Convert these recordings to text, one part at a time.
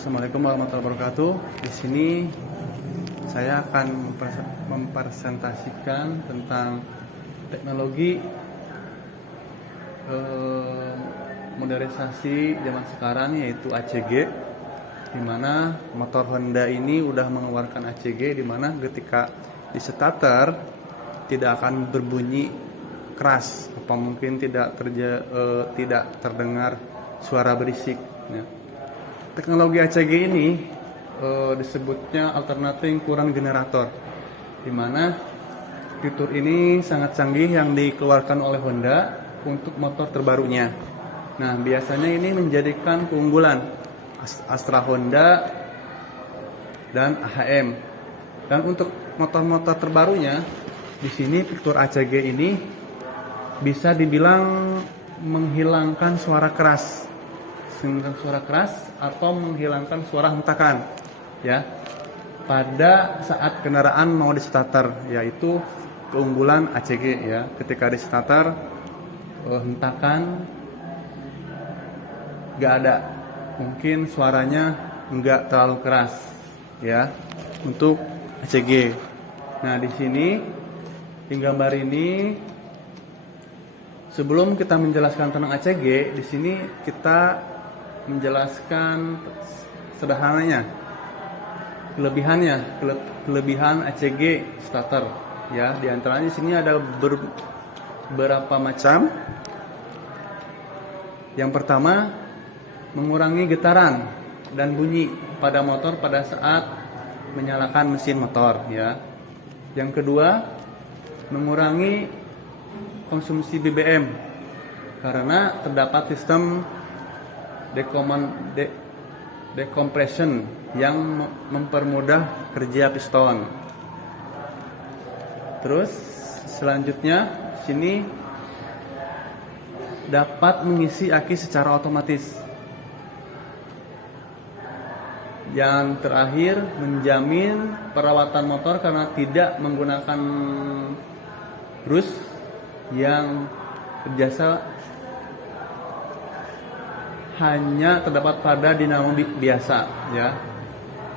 Assalamualaikum warahmatullahi wabarakatuh. Di sini saya akan mempresentasikan tentang teknologi modernisasi zaman sekarang, yaitu ACG, di mana motor Honda ini udah mengeluarkan ACG, di mana ketika di starter tidak akan berbunyi keras, apa mungkin tidak terdengar suara berisik. Ya. Teknologi ACG ini disebutnya alternating current generator, di mana fitur ini sangat canggih yang dikeluarkan oleh Honda untuk motor terbarunya. Nah, biasanya ini menjadikan keunggulan Astra Honda dan AHM. Dan untuk motor-motor terbarunya, di sini fitur ACG ini bisa dibilang menghilangkan suara keras, atau menghilangkan suara hentakan, ya, pada saat kendaraan mau di starter, yaitu keunggulan ACG, ya. Ketika di starter hentakan nggak ada, mungkin suaranya nggak terlalu keras, ya, untuk ACG. Nah, di sini di gambar ini, sebelum kita menjelaskan tentang ACG, di sini kita menjelaskan sederhananya kelebihan ACG starter, ya. Di antaranya di sini ada beberapa macam. Yang pertama, mengurangi getaran dan bunyi pada motor pada saat menyalakan mesin motor, ya. Yang kedua, mengurangi konsumsi BBM karena terdapat sistem decompression yang mempermudah kerja piston. Terus selanjutnya sini dapat mengisi aki secara otomatis. Yang terakhir, menjamin perawatan motor karena tidak menggunakan brus yang berjasa hanya terdapat pada dinamo biasa, ya.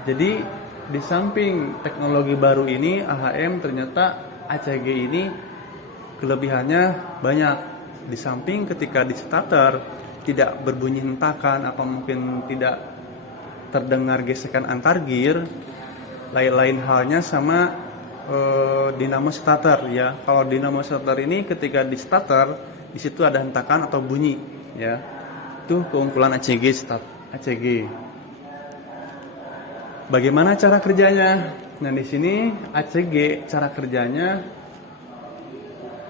Jadi di samping teknologi baru ini, AHM, ternyata ACG ini kelebihannya banyak. Di samping ketika di starter tidak berbunyi hentakan, apa mungkin tidak terdengar gesekan antar gear, lain halnya sama dinamo starter, ya. Kalau dinamo starter ini ketika di starter, di situ ada hentakan atau bunyi, ya. Itu keunggulan ACG. Bagaimana cara kerjanya? Nah, di sini ACG cara kerjanya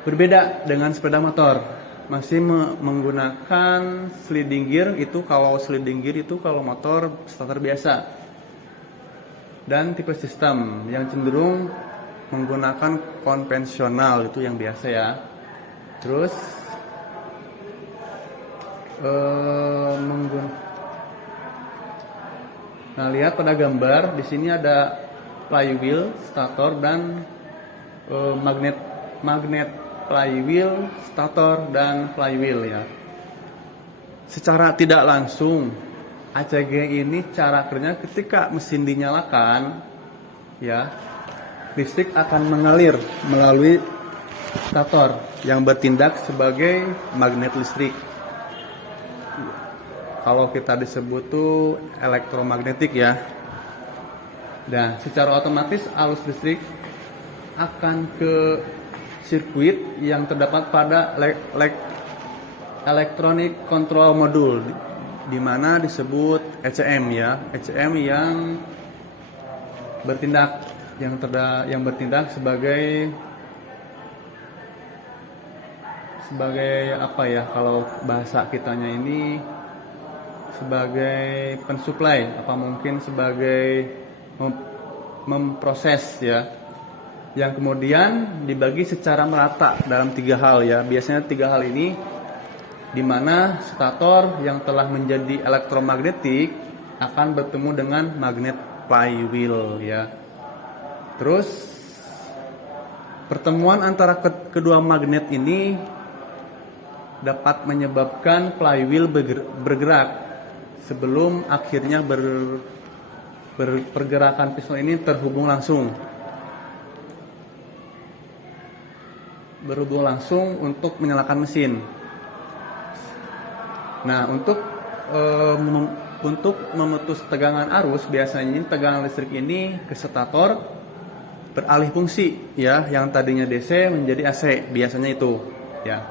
berbeda dengan sepeda motor. Masih menggunakan sliding gear. Itu kalau sliding gear itu kalau motor starter biasa. Dan tipe sistem yang cenderung menggunakan konvensional, itu yang biasa, ya. Terus nah, lihat pada gambar di sini ada flywheel, stator, dan magnet flywheel, stator, dan flywheel, ya. Secara tidak langsung ACG ini cara kerjanya ketika mesin dinyalakan, ya, listrik akan mengalir melalui stator yang bertindak sebagai magnet listrik. Kalau kita disebut tuh elektromagnetik, ya. Dan secara otomatis arus listrik akan ke sirkuit yang terdapat pada electronic control module, di mana disebut ECM, ya. ECM yang bertindak sebagai apa, ya, kalau bahasa kitanya ini sebagai pensuplai, apa mungkin sebagai memproses, ya, yang kemudian dibagi secara merata dalam 3 hal, ya. Biasanya 3 hal ini, di mana stator yang telah menjadi elektromagnetik akan bertemu dengan magnet flywheel, ya. Terus pertemuan antara kedua magnet ini dapat menyebabkan flywheel bergerak sebelum akhirnya pergerakan piston ini terhubung langsung. Berhubung langsung untuk menyalakan mesin. Nah, untuk memutus tegangan arus, biasanya tegangan listrik ini ke stator beralih fungsi, ya, yang tadinya DC menjadi AC, biasanya itu, ya.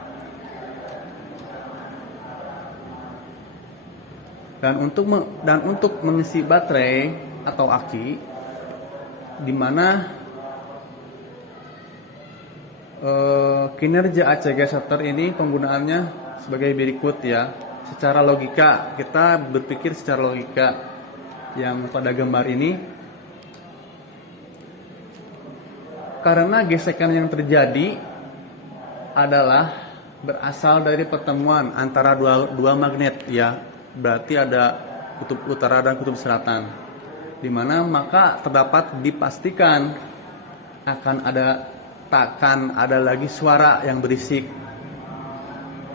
Dan untuk mengisi baterai atau aki, di mana kinerja ACG starter ini penggunaannya sebagai berikut, ya. Secara logika, kita berpikir secara logika yang pada gambar ini, karena gesekan yang terjadi adalah berasal dari pertemuan antara dua magnet, ya. Berarti ada kutub utara dan kutub selatan, di mana maka terdapat dipastikan takkan ada lagi suara yang berisik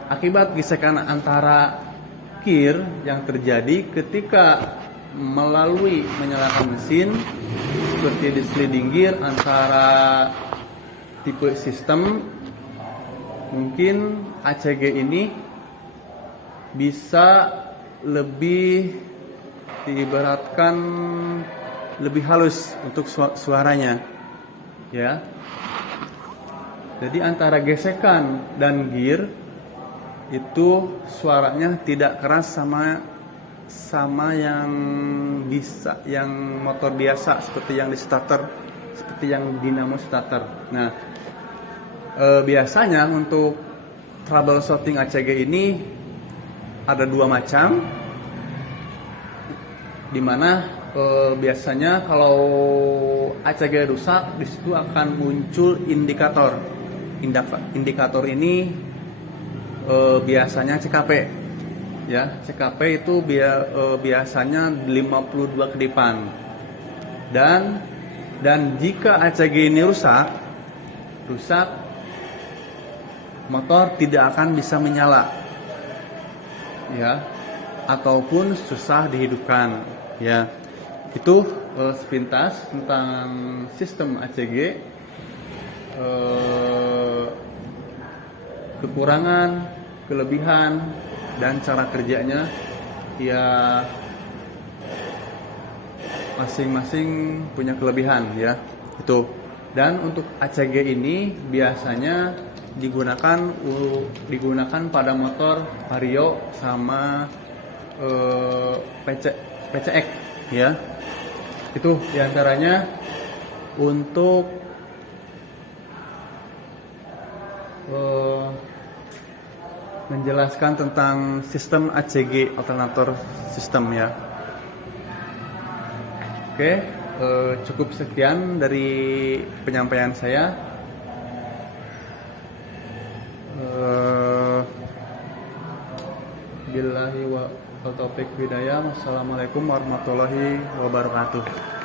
akibat gesekan antara kir yang terjadi ketika menyalakan mesin, seperti di sliding gear antara tipe sistem. Mungkin ACG ini bisa lebih diibaratkan lebih halus untuk suaranya, ya. Jadi antara gesekan dan gear itu suaranya tidak keras sama yang motor biasa, seperti yang di starter, seperti yang dinamo starter. Nah, biasanya untuk troubleshooting ACG ini ada dua macam, dimana biasanya kalau ACG rusak, di situ akan muncul indikator. Indikator ini biasanya CKP, ya. CKP itu biasanya 52 kedipan. Dan jika ACG ini rusak, motor tidak akan bisa menyala, ya, ataupun susah dihidupkan, ya. Itu sepintas tentang sistem ACG, kekurangan, kelebihan, dan cara kerjanya, ya, masing-masing punya kelebihan, ya. Itu. Dan untuk ACG ini biasanya digunakan pada motor Vario sama PCX, ya. Itu diantaranya untuk menjelaskan tentang sistem ACG, alternator sistem, ya. Oke, cukup sekian dari penyampaian saya. Billahi wa taufiq hidayah. Wassalamualaikum warahmatullahi wabarakatuh.